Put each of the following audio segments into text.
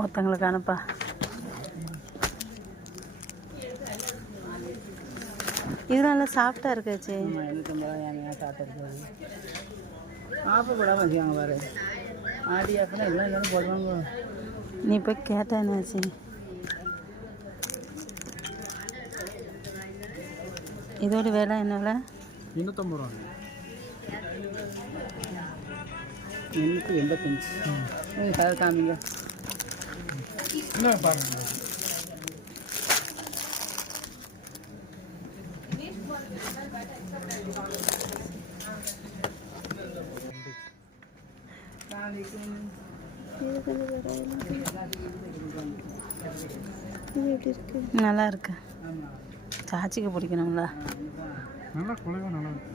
ஒருத்தங்களுக்கு அனுப்பா. இது நல்லா சாஃப்டா இருக்காச்சு. நீ போய் கேட்டாச்சு. இதோட வேலை என்ன? 250 ரூபா. 885. கலர் காமிங்க. பாருங்க. நல்லா இருக்கு. சாச்சிக்கு பிடிக்கணும்ல. நல்லா குழைவா நல்லா இருக்கு.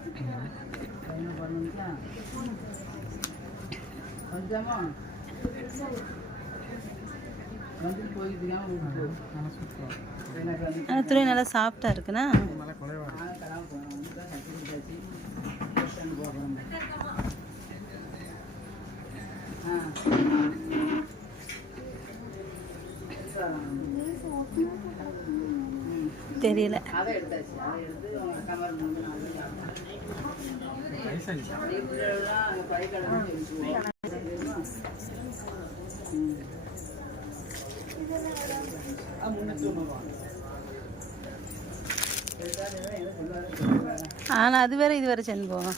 துணி நல்லா சாஃப்டா இருக்குண்ணா. தெரியல. ஆனா அது வேற இது வேற சேர்ந்து போவோம்.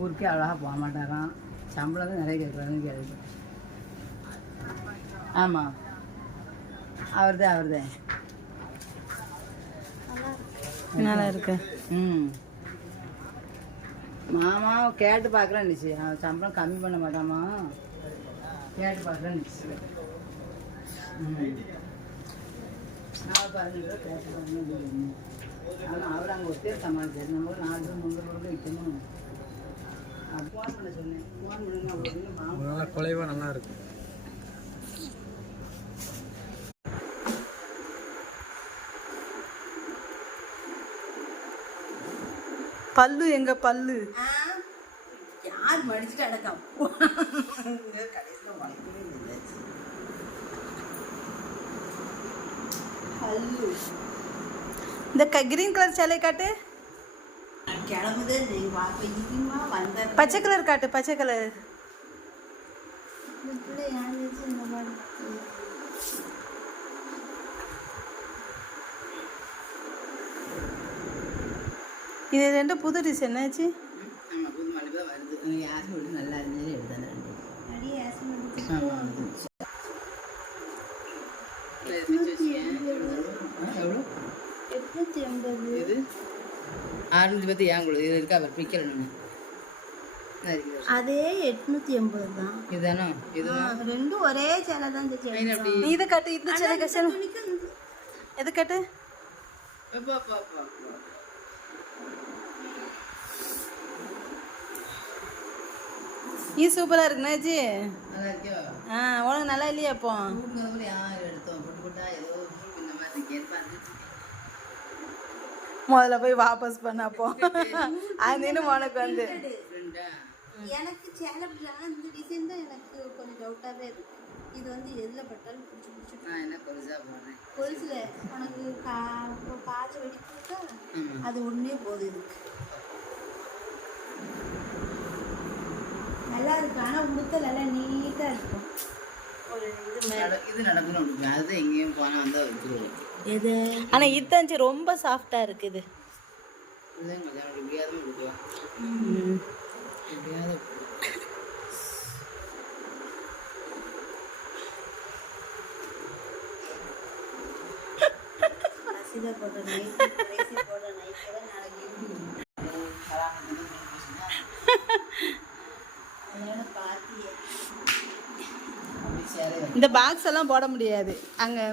ஊருக்கே அழகாக போக மாட்டாராம். சம்பளம் தான் நிறைய கேட்குறாங்க. கிடைக்கும். ஆமாம், அவர்தான் நல்லா இருக்கு. மாமா கேட்டு பார்க்குறேன். அவன் சம்பளம் கம்மி பண்ண மாட்டாமா, கேட்டு பார்க்குறேன். நான் பாருங்க கேட்டு பாருங்க. ஆனால் அவர் அங்கே ஒத்தே சமாளிச்சார். நம்ம 4 3 வைக்கணும். ஃபோன் பண்ண சொன்னேன். ஃபோன் பண்ணுங்க. நல்லா குழைவா நல்லா இருக்கு. பல்லு எங்க பல்லு யார் மடிச்சுட்டு அடக்கம். இந்த கிரீன் கலர் சேலை காட்டு. கிளம்புது. பச்சை கலர் காட்டு. பச்சை கலர் இது 2 புது டிஷ். என்னாச்சு? புது மல்லி தான் வருது. யாரும் விட்டு நல்லா இருந்தது எடுத்தாங்க. எவ்வளோ? 850. இது 610 ஏன் கொடுது? இது இருக்கா? அவர் பிக்கல. அதே 880 தான். இதுதானோ? இது ரெண்டும் ஒரே சேலை தான். நீ இதை கட்டு. இந்த சேலை கட்டு. எது கட்டு? இது சூப்பரா இருக்குண்ணா ஜி. நல்லா இருக்கோ? உனக்கு நல்லா இல்லையா? அப்போ எடுத்தோம் போட்டு ஏதோ இந்த மாதிரி கேட்பாரு. முதல்ல போய் வாபஸ் பண்ணப்போ அது உனக்கு வந்து எனக்கு சேலை இந்த டிசைன் தான் எனக்கு கொஞ்சம் டவுட்டாகவே இருக்கு. இது வந்து எதில் பட்டாலும் பிடிச்சி நான் என்ன கொலுசா போடுறேன். கொலுசில் உனக்கு பாதி வெடிக்கிறதா அது ஒன்றே போதும். இதுக்கு நல்லா இருக்கு. ஆனால் உடுத்த நல்லா நீட்டாக இருக்கும். ஒரு இது நடக்கணும். அதுதான் எங்கேயும் போனால் வந்து வச்சுருவோம். எது? ஆனால் இத்தஞ்சு ரொம்ப சாஃப்டாக இருக்குது. எப்படியாவது எப்படியாவது போடுற நைட் போடுற நைட் நாளைக்கு இந்த பாக்ஸ் எல்லாம் போட முடியாது அங்கே.